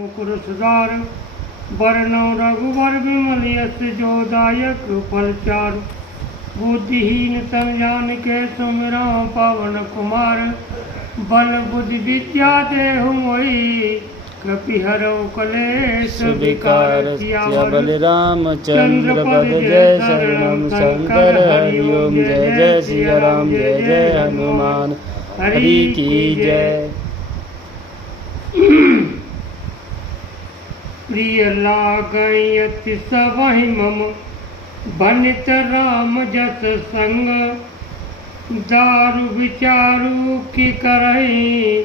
मुकुर सुधार बरनौ रघुवर विमल यश जोदायक फल चारु। बुद्धिहीन तन जानिके सुमिरौ पवन कुमार। बल बुद्धि विद्या देहु मोहि कपिहरौ कलेश विकार। बलरामचंद्र पद जय शरणम शंकर हरि ओम जय जय सिया राम जय जय हनुमान हरि की जय। प्रिय लागई अति सबहि मम बनित राम जस संग। दारु विचारु की करई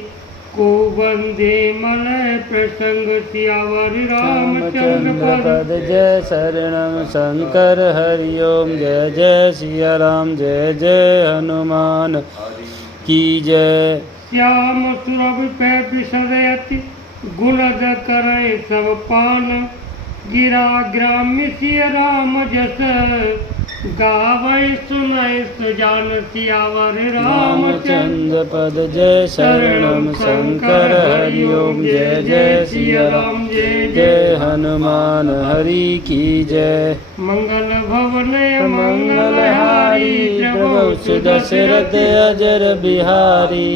को बंदे मलय प्रसंग। सियावर रामचंद्र पद जय शरणम शंकर हरि ओम जय जय सिया राम जय जय हनुमान की जय। श्याम सुरभि पे बिसरयति गुणद करे सब पान। गिरा ग्राम्य सिया राम जस गावै सुनै सुजान। सियावर रामचंद्र पद जय शरणम शंकर हरि ओम जय जय सिया राम जय जय हनुमान हरि की जय। मंगल भवन मंगल हारी प्रभु दशरथ अजर बिहारी।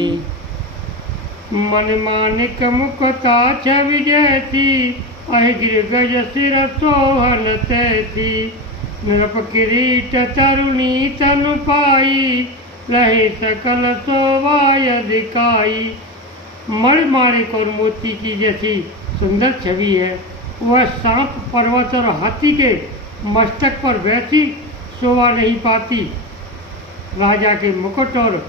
मन मानिक मुकुता छवि जैसी अहिगिर गज सिर सोहन तैसी। नृप किरीट तरुणी तनु पाई लहे सकल शोभाय दिखाई। मणिमाणिक और मोती की जैसी सुंदर छवि है वह सांप पर्वत और हाथी के मस्तक पर वैसी शोभा नहीं पाती। राजा के मुकुट और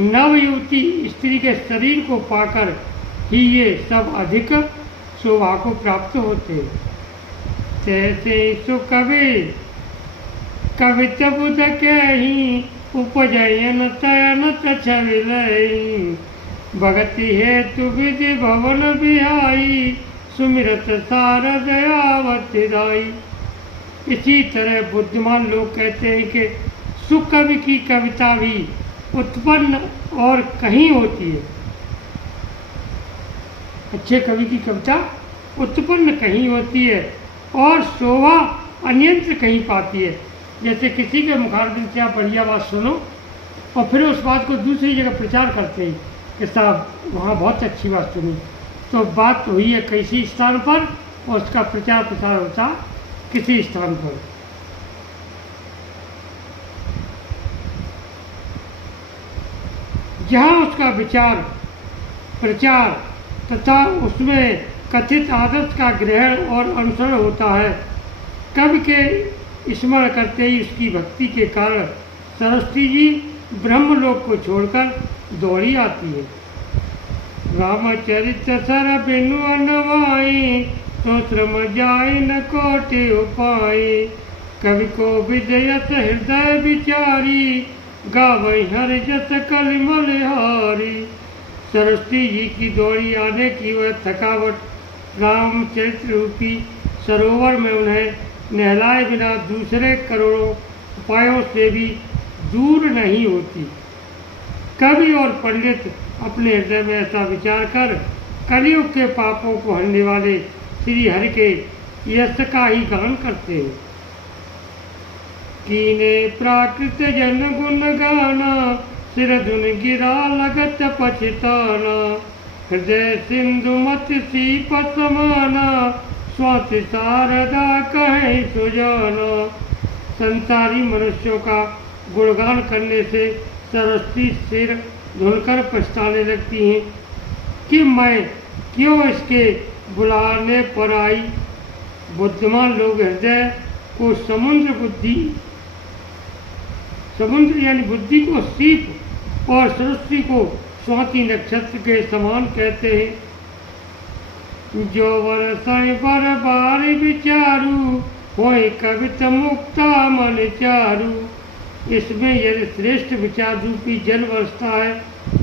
नवयुवती स्त्री के शरीर को पाकर ही ये सब अधिक शोभा को प्राप्त होते। तैसे सुकवि कवित बुध के ही उपजयन तयन छवि लई। भगति हेतु विधि भवन बिहाई सुमिरत सारद आवति राई। इसी तरह बुद्धिमान लोग कहते हैं कि सुकवि की कविता भी उत्पन्न और कहीं होती है। अच्छे कवि की कविता उत्पन्न कहीं होती है और शोभा अन्यत्र कहीं पाती है। जैसे किसी के मुखारबिन से आप बढ़िया बात सुनो और फिर उस बात को दूसरी जगह प्रचार करते हैं कि साहब वहाँ बहुत अच्छी बात सुनी। तो बात हुई है किसी स्थान पर और उसका प्रचार प्रसार होता किसी स्थान पर। जहाँ उसका विचार प्रचार तथा उसमें कथित आदर्श का ग्रहण और अनुसरण होता है। कवि के स्मरण करते ही उसकी भक्ति के कारण सरस्वती जी ब्रह्मलोक को छोड़कर दौड़ी आती है। रामचरित सर बिनु अनवाई तो श्रम जाय न कोटि उपाय। कवि को विजयत हृदय विचारी गावै हर जस कलिमल हारी। सरस्वती जी की दौड़ी आने की वह थकावट रामचरित्र रूपी सरोवर में उन्हें नहलाए बिना दूसरे करोड़ों उपायों से भी दूर नहीं होती। कवि और पंडित अपने हृदय में ऐसा विचार कर कलियुग के पापों को हरने वाले श्री हरि के यश का ही गान करते हैं। कीने प्राकृत जन गुण गाना सिर धुन गिरा लगत पछताना। हृदय सिंधु मत सीप समाना स्वाति शारदा कहे सुजाना। संसारी मनुष्यों का गुणगान करने से सरस्वती सिर धुलकर पछताने लगती हैं कि मैं क्यों इसके बुलाने पर आई। बुद्धिमान लोग हृदय को समुद्र यानी बुद्धि को सीप और सरस्वती को स्वाति नक्षत्र के समान कहते हैं। जो वरसाई बर बारी विचारू होय कवित मुक्ता मन चारू। इसमें यदि श्रेष्ठ विचार रूपी जल बरसता है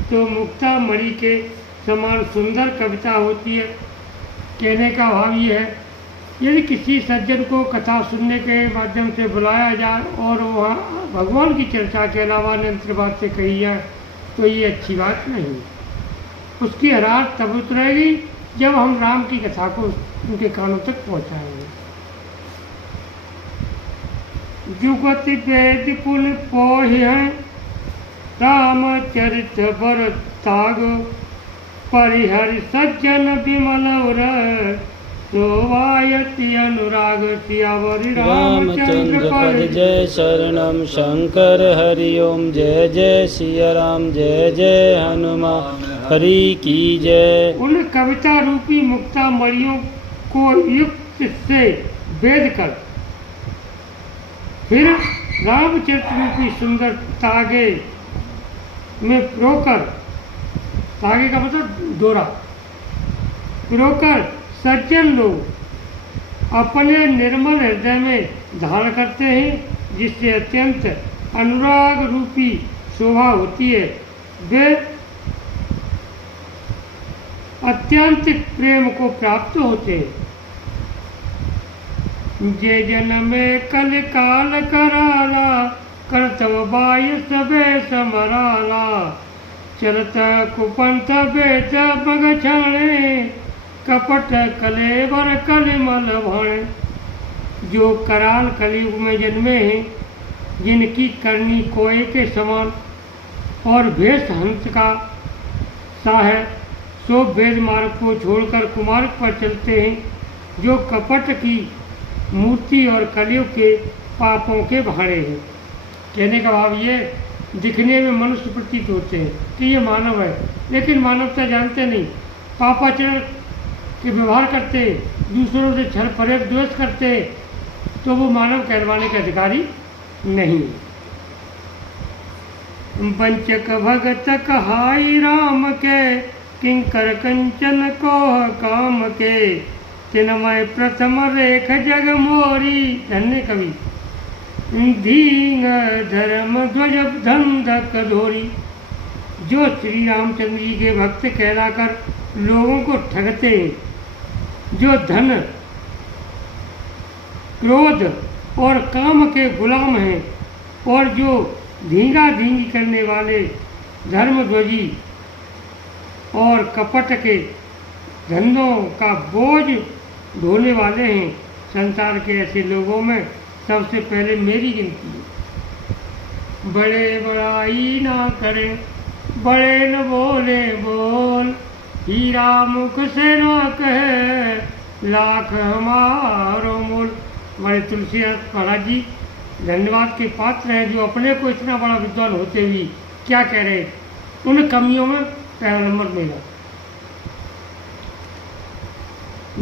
तो मुक्ता मणि के समान सुंदर कविता होती है। कहने का भाव ये है यदि किसी सज्जन को कथा सुनने के माध्यम से बुलाया जाए और वहाँ भगवान की चर्चा के अलावा अन्य बातें कही जाए तो ये अच्छी बात नहीं। उसकी हरारत तब उतरेगी जब हम राम की कथा को उनके कानों तक पहुंचाएंगे। जुगति वेद पुल पोहि हैं, रामचरित बर ताग, परिहरि सज्जन विमल उर, शोभायति अनुराग, सियावरि रामचंद्र पद जय शरणम शंकर हरि ओम। जय जय सिया राम, जय जय हनुमान हरि की जय। उन कविता रूपी मुक्ता मणियों को युक्त से वेद कर, फिर रामचरित रूपी सुंदर तागे में पिरोकर, तागे का मतलब डोरा, पिरोकर सज्जन लोग अपने निर्मल हृदय में धारण करते हैं, जिससे अत्यंत अनुराग रूपी शोभा होती है। वे अत्यंत प्रेम को प्राप्त होते हैं। जे जन में कल काल कराला, करतव बाय सबे समराला, चलत कुपंथ बेत बग छाणे, कपट कलेवर कलिमल भाणे। जो कराल कलयुग में जन्मे हैं, जिनकी करनी कोए के समान और भेष हंस का सा है, सो वेद मार्ग को छोड़कर कुमार्ग पर चलते हैं। जो कपट की मूर्ति और कलयुग के पापों के भाड़े हैं। कहने का भाव ये, दिखने में मनुष्य प्रतीत होते हैं कि ये मानव है, लेकिन मानवता जानते नहीं, पापाचरण के व्यवहार करते, दूसरों से छल फरेब द्वेष करते, तो वो मानव कहलवाने के अधिकारी नहीं। वंचक भगत कहाई राम के, किंकर कंचन को काम के, तिनमय प्रथम रेख जग मोरी। धन्य कवि। धींग धर्म ध्वज धंधक धोरी। जो श्री रामचंद्र जी के भक्त कहलाकर लोगों को ठगते हैं, जो धन क्रोध और काम के गुलाम हैं, और जो धींगा धींगी करने वाले धर्मध्वजी और कपट के धंधों का बोझ ढोने वाले हैं, संसार के ऐसे लोगों में सबसे पहले मेरी गिनती है। बड़े बड़ाई ना करें, बड़े न बोले बोल, हीरा मुख से ना कहे, लाख हमारो मोल। बड़े तुलसीदास महाराज जी धन्यवाद के पात्र हैं, जो अपने को इतना बड़ा विद्वान होते हुए क्या कह रहे हैं, उन कमियों में पहला नंबर मेरा।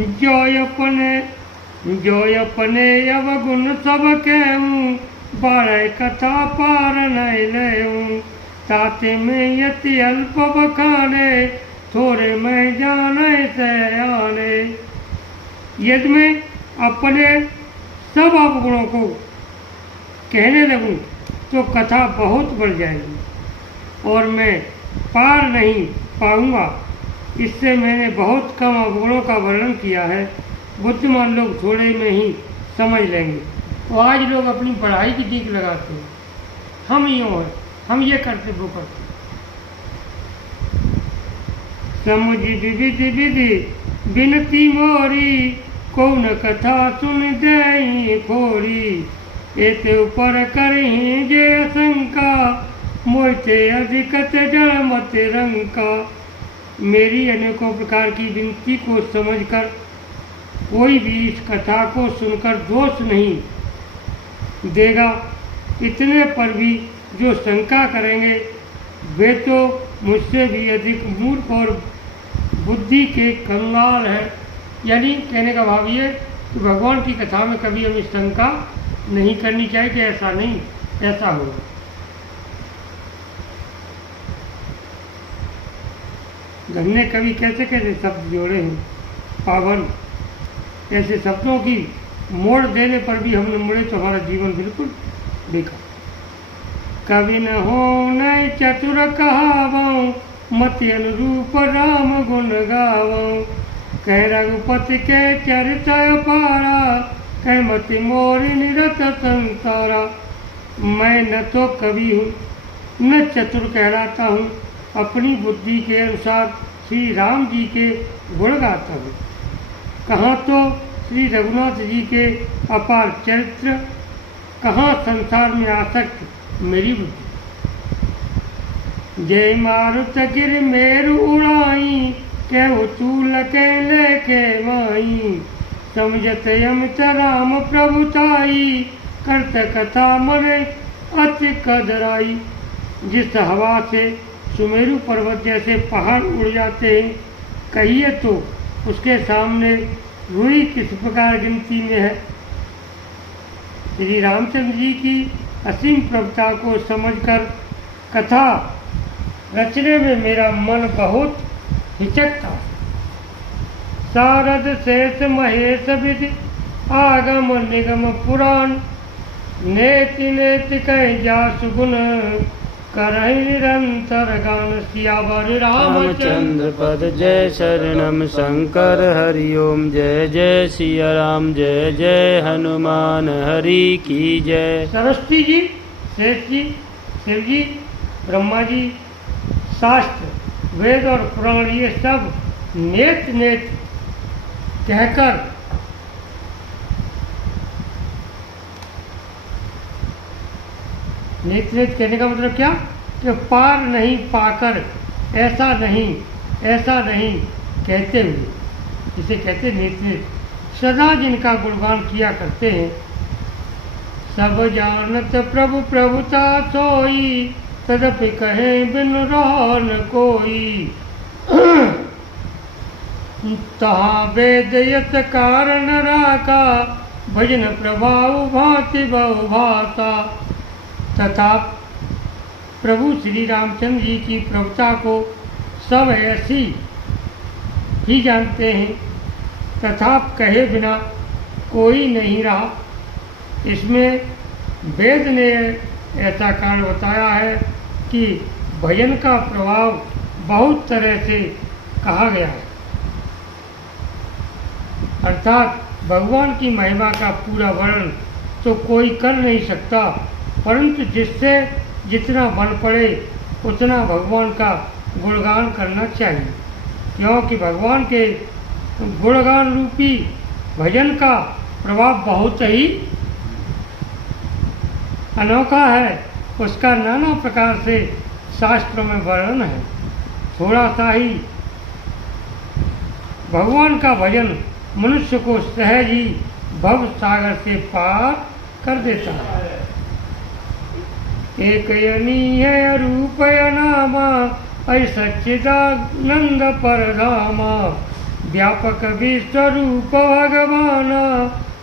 जो अपने अवगुण सब कहूँ, बारह कथा पार नहीं लेऊँ, ताते में यति अल्प बखाने, थोड़े में जाने से आने। यदि मैं अपने सब अवगुणों को कहने लगूँ तो कथा बहुत बढ़ जाएगी और मैं पार नहीं पाऊँगा। इससे मैंने बहुत कम अवगुणों का वर्णन किया है, बुद्धिमान लोग थोड़े में ही समझ लेंगे। तो आज लोग अपनी पढ़ाई की टीक लगाते हैं, हम यूँ हैं, हम ये करते वो करते। समुझ विविध विधि बिनती मोरी, कौन कथा सुन दे खोरी। एते ऊपर करही जे शंका, मोते अधिकत जड़ मत रंका। मेरी अनेकों प्रकार की विनती को समझकर कोई भी इस कथा को सुनकर दोष नहीं देगा। इतने पर भी जो शंका करेंगे वे तो मुझसे भी अधिक मूर्ख और बुद्धि के कंगाल हैं। यानी कहने का भाव ये कि भगवान की कथा में कभी हमें शंका नहीं करनी चाहिए कि ऐसा नहीं ऐसा होगा। धन्य कवि कैसे कैसे शब्द जोड़े हैं, पावन। ऐसे शब्दों की मोड़ देने पर भी हमने मुड़े तो हमारा जीवन बिल्कुल बेकार। कवि न हो न चतुर कहावऊँ, मति अनुरूप राम गुण गावऊँ। कह रघुपति के चरित अपारा, कह मति मोरि निरत संसारा। मैं न तो कवि हूँ न चतुर कहलाता हूँ, अपनी बुद्धि के अनुसार श्री राम जी के गुण गाता हूँ। कहाँ तो श्री रघुनाथ जी के अपार चरित्र, कहाँ संसार में आसक्त मेरी बुद्धि। जय मारुत गिर मेरु उड़ाई, कहु तूल के लेके माई। समझत अमित राम प्रभुताई, करत कथा मरे अति कदराई। जिस हवा से सुमेरु पर्वत जैसे पहाड़ उड़ जाते हैं, कहिए तो उसके सामने रुई किस प्रकार गिनती में है। श्री रामचंद्र जी की असीम प्रभुता को समझकर कथा रचने में मेरा मन बहुत हिचकता। सारद शेष महेश विधि, आगम निगम पुराण। नेति नेति कह जासु गुण, करहि निरंतर गान। सियावर रामचंद्र पद जय शरणम शंकर हरि ओम। जय जय सिया राम, जय जय हनुमान हरि की जय। सरस्वती जी, शेष जी, शिव जी, ब्रह्मा जी, शास्त्र, वेद और पुराण ये सब नेत नेत कहकर नेत नेत कहने का मतलब क्या कि पार नहीं पाकर, ऐसा नहीं कहते हुए, जिसे कहते नेत नेत, सदा जिनका गुणगान किया करते हैं। सब जानत प्रभु प्रभुता सोई, तदपि कहे बिन रहा न कोई। तहा वेद यत कारण राका, भजन प्रभाव भांति बहु भाषा। तथा प्रभु श्री रामचंद्र जी की प्रभुता को सब ऐसी ही जानते हैं, तथा कहे बिना कोई नहीं रहा। इसमें वेद ने ऐसा कारण बताया है कि भजन का प्रभाव बहुत तरह से कहा गया है, अर्थात भगवान की महिमा का पूरा वर्णन तो कोई कर नहीं सकता, परंतु जिससे जितना बल पड़े उतना भगवान का गुणगान करना चाहिए, क्योंकि भगवान के गुणगान रूपी भजन का प्रभाव बहुत ही अनोखा है। उसका नाना प्रकार से शास्त्रों में वर्णन है। थोड़ा सा ही भगवान का भजन मनुष्य को सहज ही भव सागर से पार कर देता है। एक यनी है रूप नामा, ऐ सच्चिदानंद परधामा। व्यापक विश्वरूप भगवाना,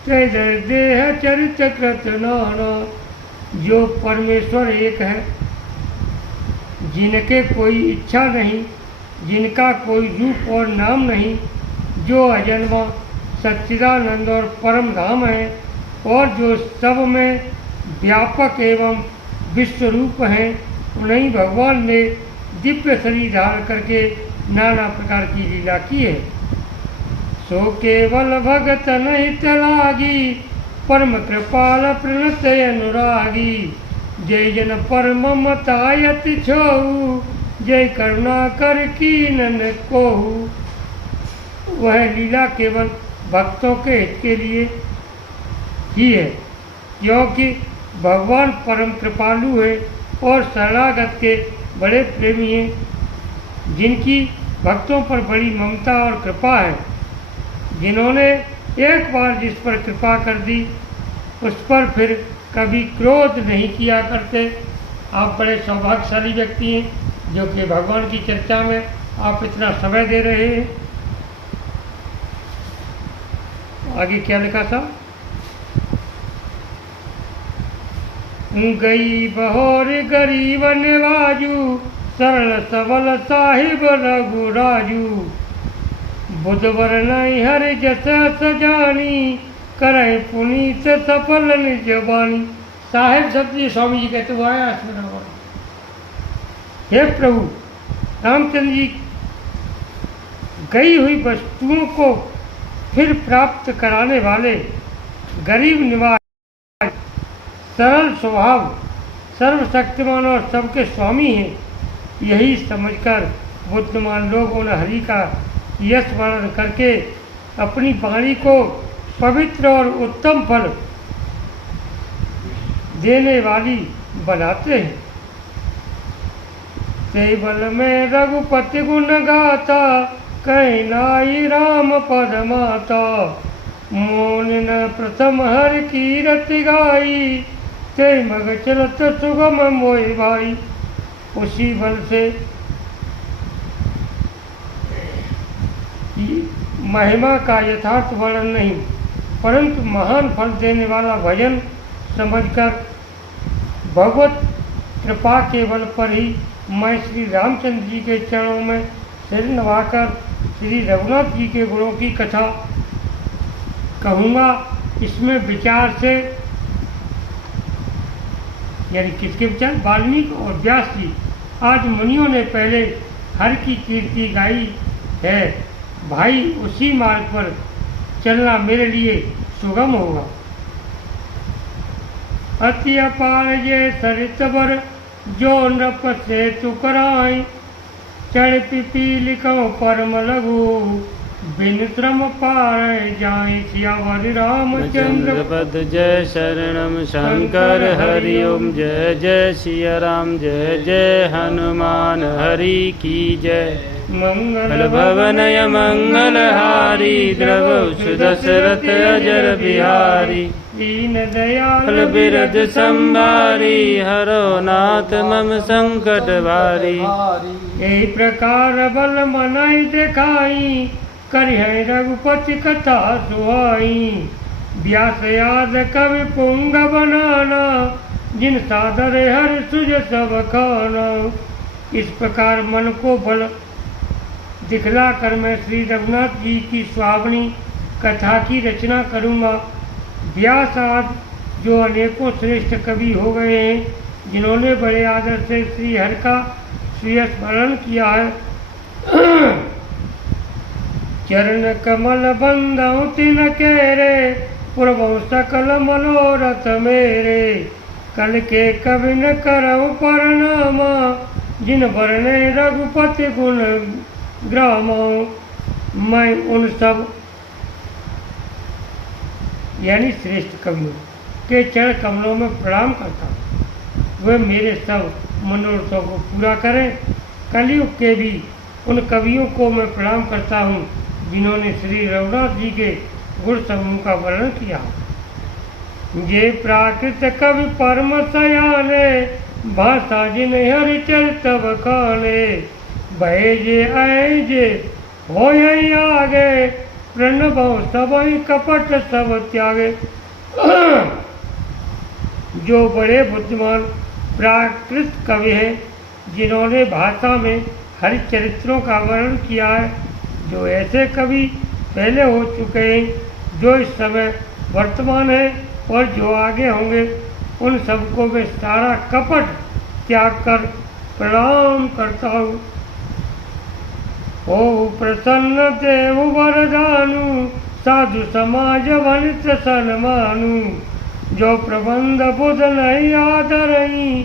जय जय देह चरित कृत नाना। जो परमेश्वर एक है, जिनके कोई इच्छा नहीं, जिनका कोई रूप और नाम नहीं, जो अजन्मा सच्चिदानंद और परम धाम है, और जो सब में व्यापक एवं विश्व रूप हैं, उन्हीं भगवान ने दिव्य शरीर धारण करके नाना प्रकार की लीला की है। सो केवल भगत नहीं लागी, परम कृपाल प्रणत अनुरागी। जय जन परम मतायति छोहु, जय करुणा कर कीनन कोहु। वह लीला केवल भक्तों के हित के लिए ही है, क्योंकि भगवान परम कृपालु है और शरणागत के बड़े प्रेमी हैं, जिनकी भक्तों पर बड़ी ममता और कृपा है। जिन्होंने एक बार जिस पर कृपा कर दी, उस पर फिर कभी क्रोध नहीं किया करते। आप बड़े सौभाग्यशाली व्यक्ति हैं जो कि भगवान की चर्चा में आप इतना समय दे रहे हैं। आगे क्या लिखा था? गई बहोर गरीब निवाजू, सरल सबल साहिब रघुराजू। बुधवर नहीं हर जस सजानी, करे पुनीत सफल निज बानी। साहिब शब्द स्वामी जी कहते हुए आया इसमें। हे प्रभु रामचंद्र जी, गई हुई वस्तुओं को फिर प्राप्त कराने वाले, गरीब निवाज, सरल स्वभाव, सर्वशक्तिमान और सबके स्वामी हैं, यही समझकर बुद्धिमान लोग उन हरि का यश वर्णन करके अपनी वाणी को पवित्र और उत्तम फल देने वाली बनाते हैं। ते बल में रघुपति गुण गाता, कहीं नाई राम पद माता। मोन न प्रथम हर कीरति गाई, ते मग चलत सुगम मोहि भाई। उसी बल से महिमा का यथार्थ वर्णन नहीं, परंतु महान फल देने वाला भजन समझकर भगवत कृपा के बल पर ही मैं श्री रामचंद्र जी के चरणों में सिर नवाकर श्री रघुनाथ जी के गुणों की कथा कहूँगा। इसमें विचार से, यानी किसके विचार? वाल्मीकि और व्यास जी। आज मुनियों ने पहले हर की कीर्ति गाई है भाई, उसी मार्ग पर चलना मेरे लिए सुगम होगा। अति अपार ये सरित बर, जो नृप से तुकराई। चढ़ पिपीलिको परम लघु, बिन श्रम पार जाए। सियावर रामचंद्र पद जय शरणम शंकर हरि ओम। जय जय सिया राम, जय जय हनुमान हरि की जय। मंगल भवनय मंगलहारी, द्रवौ दशरथ अजर बिहारी। दीन दयाल बिरज संभारी, हरो नाथ मम संकट भारी। यही प्रकार बल मनाई दिखाई, करिहै रघुपति कथा सुहाई। व्यास याद कवि पुंग बनाना, जिन सादर हर सुज सब खाना। इस प्रकार मन को बल दिखला कर मैं श्री रघुनाथ जी की सुहावनी कथा की रचना करूँगा। व्यास आज जो अनेकों श्रेष्ठ कवि हो गए हैं, जिन्होंने बड़े आदर से श्री हरि का श्रेयस वर्णन किया है। चरण कमल बंदौ तिन केरे, पुरबौ सकल मनोरथ मेरे। कल के कवि न करौ परनामा, जिन वर्णे रघुपति गुण ग्रामो। मैं उन सब यानी श्रेष्ठ कवियों के चरण कमलों में प्रणाम करता हूँ। वे मेरे सब मनोरथों को पूरा करें। कलयुग के भी उन कवियों को मैं प्रणाम करता हूँ, जिन्होंने श्री रघुनाथ जी के गुण समूह का वर्णन किया। ये प्राकृत कवि परम सयाने, भाषा जिन हरिचरित बखाने। भय जे आए जे हो आगे, प्रणभौ सबहि कपट सब त्यागे। जो बड़े बुद्धिमान प्राकृत कवि हैं, जिन्होंने भाषा में हरिचरित्रों का वर्णन किया है। जो ऐसे कवि पहले हो चुके हैं, जो इस समय वर्तमान है और जो आगे होंगे, उन सबको मैं सारा कपट त्याग कर प्रणाम करता हूँ। ओ प्रसन्न देव वरदानु, साधु समाज वनित सन्मानु। जो प्रबंध बुध नहीं आदरई,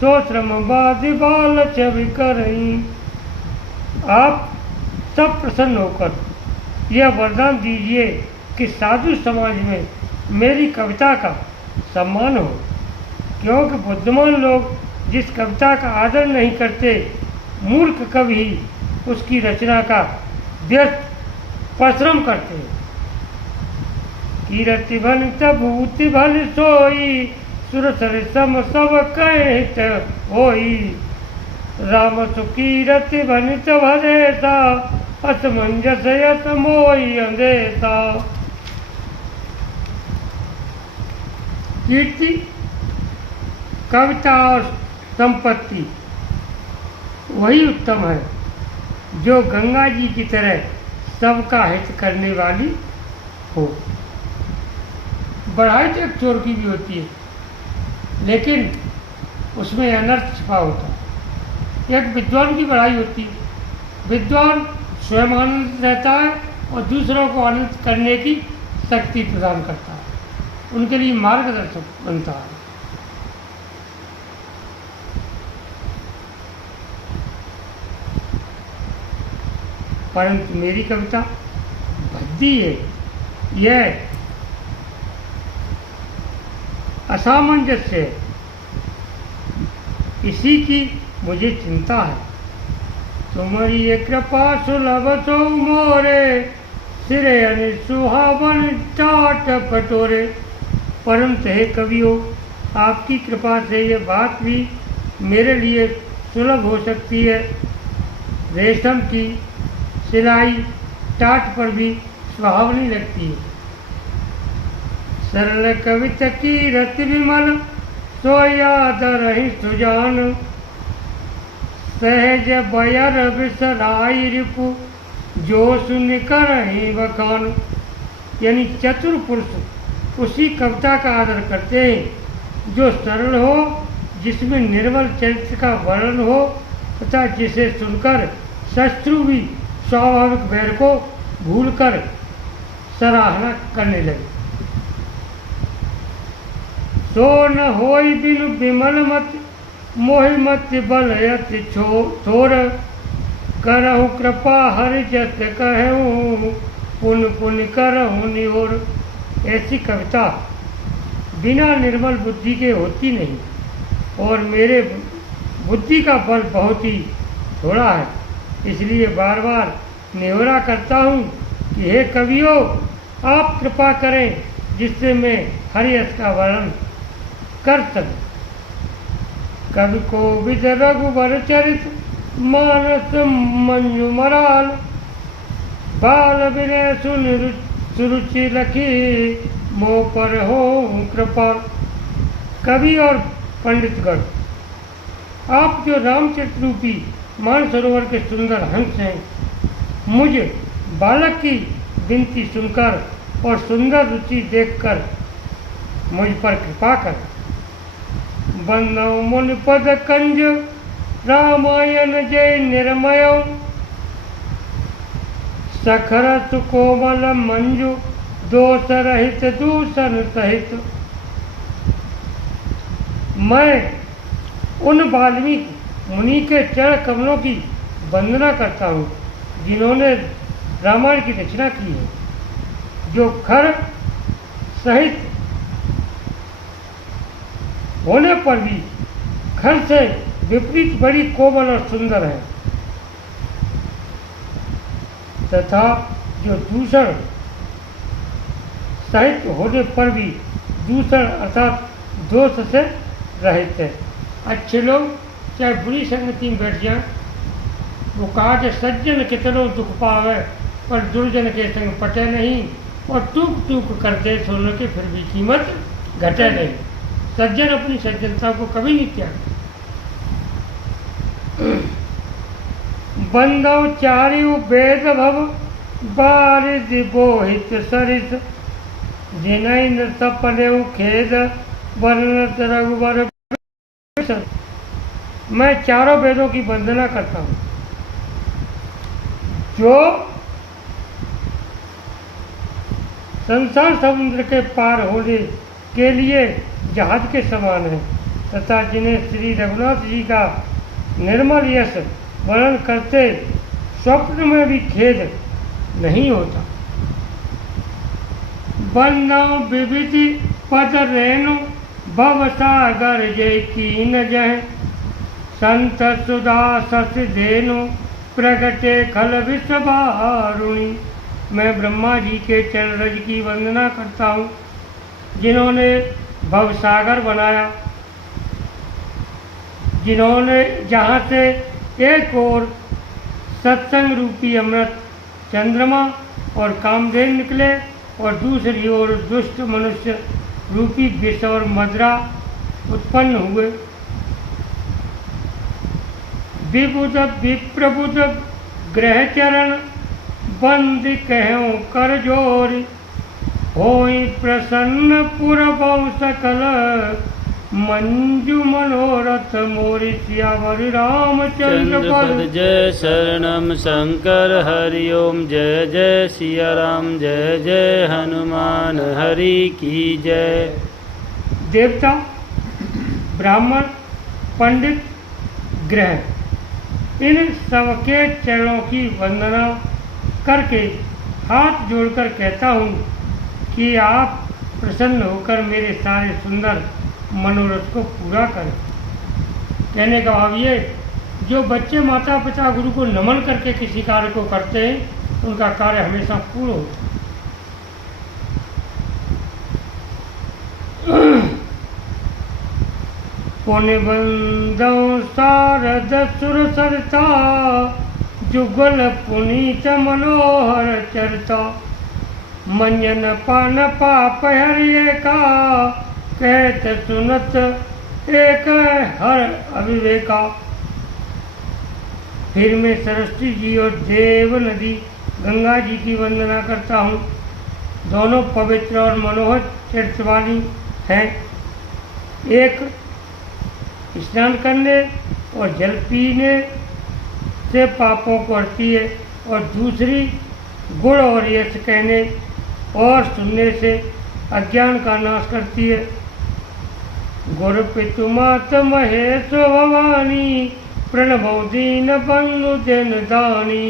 तो श्रम बाधि बाल छवि करई। आप सब प्रसन्न होकर यह वरदान दीजिए कि साधु समाज में मेरी कविता का सम्मान हो, क्योंकि बुद्धिमान लोग जिस कविता का आदर नहीं करते, मूर्ख कवि उसकी रचना का व्यर्थ परिश्रम करते हैं। कीरति भनित भूति भल सोई, सुर सर सम सब कहित होई। राम सुकीरति भनित भदेसा, असमंजस यत मोहि अंदेसा। कीर्ति, कविता और संपत्ति वही उत्तम है जो गंगा जी की तरह सबका हित करने वाली हो। बढ़ाई तो एक चोर की भी होती है, लेकिन उसमें अनर्थ छिपा होता है। एक विद्वान की बढ़ाई होती है। विद्वान स्वयं आनंद रहता है और दूसरों को आनंद करने की शक्ति प्रदान करता है, उनके लिए मार्गदर्शक बनता है। परंतु मेरी कविता भद्दी है। यह असामंजस्य है, इसी की मुझे चिंता है। तुम्हारी ये कृपा सुलभ तो मोरे, सिरे अनि सुहावन टाट पटोरे। परंतु हे कवियों, आपकी कृपा से ये बात भी मेरे लिए सुलभ हो सकती है। रेशम की सिलाई टाट पर भी सुहावनी लगती है। सरल कविता की रति विमल, सो याद रही सुजान। सहज बयर बिसराई रिपु, जो सुन कर ही बखान। यानी चतुर पुरुष उसी कविता का आदर करते हैं जो सरल हो, जिसमें निर्मल चरित्र का वर्णन हो तथा जिसे सुनकर शत्रु भी स्वाभाविक बैर को भूलकर सराहना करने लगे। सो न होई बिनु विमल मत, मोहि मत बलयत थोर। करहु कृपा हरि जस कहूँ, पुन पुन करहु निहोर। ऐसी कविता बिना निर्मल बुद्धि के होती नहीं, और मेरे बुद्धि का बल बहुत ही थोड़ा है। इसलिए बार बार निहोरा करता हूँ कि हे कवियों, आप कृपा करें जिससे मैं हरियस का वर्णन कर सकूं। कवि को विद रघुवर चरित, मानस मंजू मराल। बाल विनय सुन सुरुचि लखी, मोह पर हो कृपा। कवि और पंडितगण, आप जो रामचरित रूपी मानसरोवर के सुंदर हंस हैं, मुझ बालक की विनती सुनकर और सुंदर रुचि देखकर मुझ पर कृपा कर। बंदौ मुनि पद कंज, रामायण जय निर्मय। सखरस कोमल मंजु, दोष रहित दूषण सहित। मैं उन वाल्मीकि मुनि के चरण कमलों की वंदना करता हूँ जिन्होंने रामायण की रचना की है, जो खर सहित होने पर भी खर से विपरीत बड़ी कोमल और सुंदर है, तथा जो दूषण सहित होने पर भी दूषण अर्थात दोष से रहित है। अच्छे लोग चाहे बुरी संगति में बैठ जाए, वो कहा कि सज्जन कितनों दुख पावे, पर दुर्जन के संग पटे नहीं, और टूक टूक करते सोने के फिर भी कीमत घटे नहीं। सज्जन अपनी सज्जनता को कभी नहीं त्यागते। बंदौ चारियु वेद भव, बारिद बोहित सरिस। जिनैन सपनेउ खेद, वर्णत रघुवर। मैं चारों वेदों की वंदना करता हूँ, जो संसार समुद्र के पार होने के लिए जहाज के समान है, तथा जिन्हें श्री रघुनाथ जी का निर्मल यश वर्णन करते स्वप्न में भी खेद नहीं होता। बंदौ विविधि पद रेणु, भव सागर जय कीन जय। संत सुधा सस धेनु, प्रगटे खल विषवारुणी। मैं ब्रह्मा जी के चरण रज की वंदना करता हूँ, जिन्होंने भवसागर बनाया, जिन्होंने जहाँ से एक ओर सत्संग रूपी अमृत चंद्रमा और कामधेनु निकले, और दूसरी ओर दुष्ट मनुष्य रूपी विष और मदरा उत्पन्न हुए। विबुध विप्रबुध ग्रह चरण, बंद कहूँ कर जोरी। होई प्रसन्न पुरबौ सकल, मंजू मनोरथ मोरि। सियावर रामचंद्र पद। जय शरणम शंकर हरि ओम। जय जय सिया राम, जय जय हनुमान हरि की जय। देवता, ब्राह्मण, पंडित, ग्रह, इन सबके चरणों की वंदना करके हाथ जोड़कर कहता हूँ कि आप प्रसन्न होकर मेरे सारे सुंदर मनोरथ को पूरा करें। कहने का भाव ये, जो बच्चे माता पिता गुरु को नमन करके किसी कार्य को करते हैं उनका कार्य हमेशा पूर्ण होता है। पुण्य बंदौ शारद सुर सरता जुगल पुनीत मनोहर चरता मंजन पान पाप हरिये का कहत सुनत एक हर अविवेका। फिर मैं सरस्वती जी और देव नदी गंगा जी की वंदना करता हूँ। दोनों पवित्र और मनोहर चरित्र वाली हैं। एक स्नान करने और जल पीने से पापों को हरती है और दूसरी गुण और यश कहने और सुनने से अज्ञान का नाश करती है। गुरु पितु मात महेश भवानी प्रणभो दीन बंधु जन दानी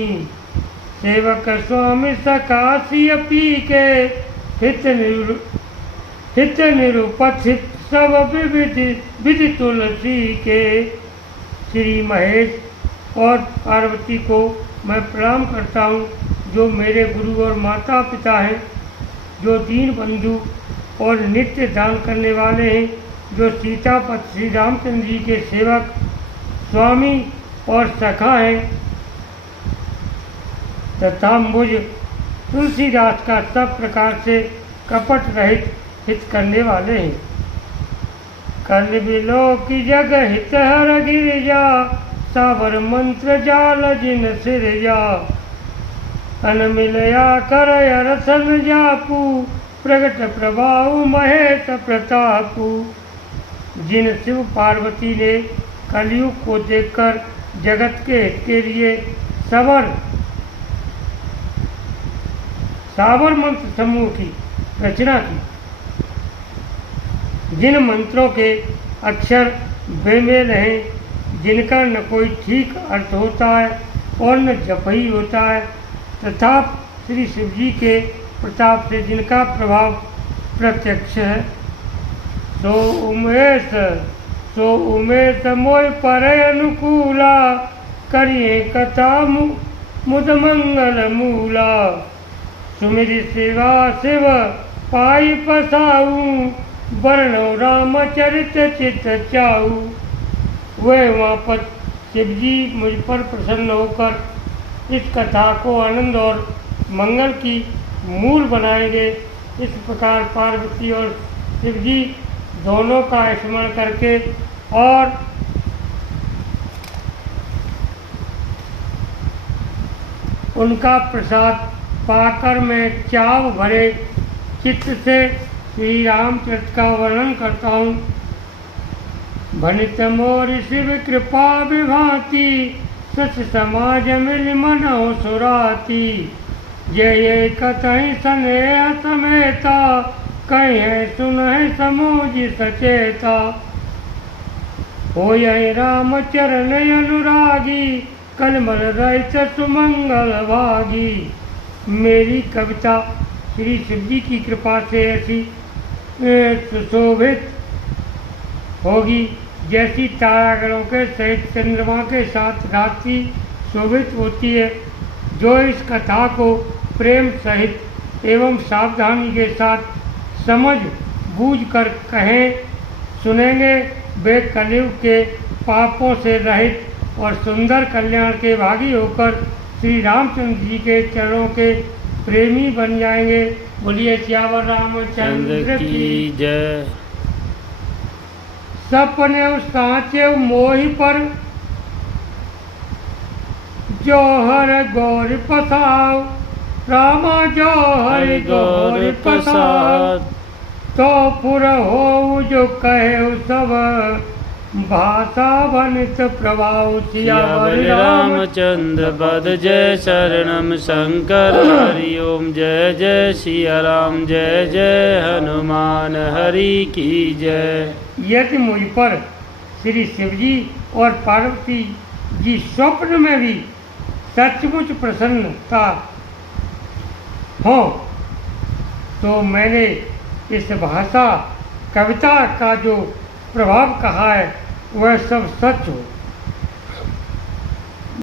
सेवक स्वामी सकाशी पी के हित निरुपथित सब विधि तुलसी के। श्री महेश और पार्वती को मैं प्रणाम करता हूँ, जो मेरे गुरु और माता पिता हैं, जो दीन बंधु और नित्य दान करने वाले हैं, जो सीतापति श्री रामचंद्र जी के सेवक स्वामी और सखा हैं, तथा मुझ तुलसीदास का सब प्रकार से कपट रहित हित करने वाले हैं। कल बिलो की जग हित हर गिरिजा सावर मंत्र जाल जिन सिरजा अन मिलया कर रसन जापू प्रगट प्रभाव महेश प्रतापू। जिन शिव पार्वती ने कलयुग को देखकर जगत के हित के लिए सावर मंत्र समूह की रचना की, जिन मंत्रों के अक्षर बेमेल हैं, जिनका न कोई ठीक अर्थ होता है और न जप ही होता है, तथा श्री शिव जी के प्रताप से जिनका प्रभाव प्रत्यक्ष है, सो उमेश मोय पर अनुकूला करिए कथा मुद मंगल मूला। सुमिरि सेवा शिव पाई पसाऊ वर्णो रामचरित चित चाऊ। वह वहाँ पर शिव जी मुझ पर प्रसन्न होकर इस कथा को आनंद और मंगल की मूल बनाएंगे। इस प्रकार पार्वती और शिव जी दोनों का स्मरण करके और उनका प्रसाद पाकर मैं चाव भरे चित्त से श्री रामचरित्र का वर्णन करता हूँ। भनित मोर शिव कृपा विभाति सच समाज मिल मनो सुराती। जय कथहि स्नेह समेता कहे सुनहि समूझ सचेता। होय राम चरण अनुरागी कलमल रहित सुमंगल भागी। मेरी कविता श्री शिव जी की कृपा से ऐसी सुशोभित होगी जैसी तारागणों के सहित चंद्रमा के साथ रात्रि शोभित होती है। जो इस कथा को प्रेम सहित एवं सावधानी के साथ समझ बूझ कर कहें सुनेंगे, वे कलयुग के पापों से रहित और सुंदर कल्याण के भागी होकर श्री रामचंद्र जी के चरणों के प्रेमी बन जाएंगे। बोलिए सियावर रामचंद्र की जय। सपने सांचे मोहि पर जोहर गौर पसाव। रामा जोहर गौर पसाव। तो पुर हो जो कहे सब भाषा बनित प्रभाव। सियावर रामचंद्र पद जय शरणम शंकर हरि ओम जय जय सिया राम जय जय हनुमान हरि की जय। यदि मुझ पर श्री शिव जी और पार्वती जी स्वप्न में भी सचमुच प्रसन्न था हों तो मैंने इस भाषा कविता का जो प्रभाव कहा है वह सब सच हो।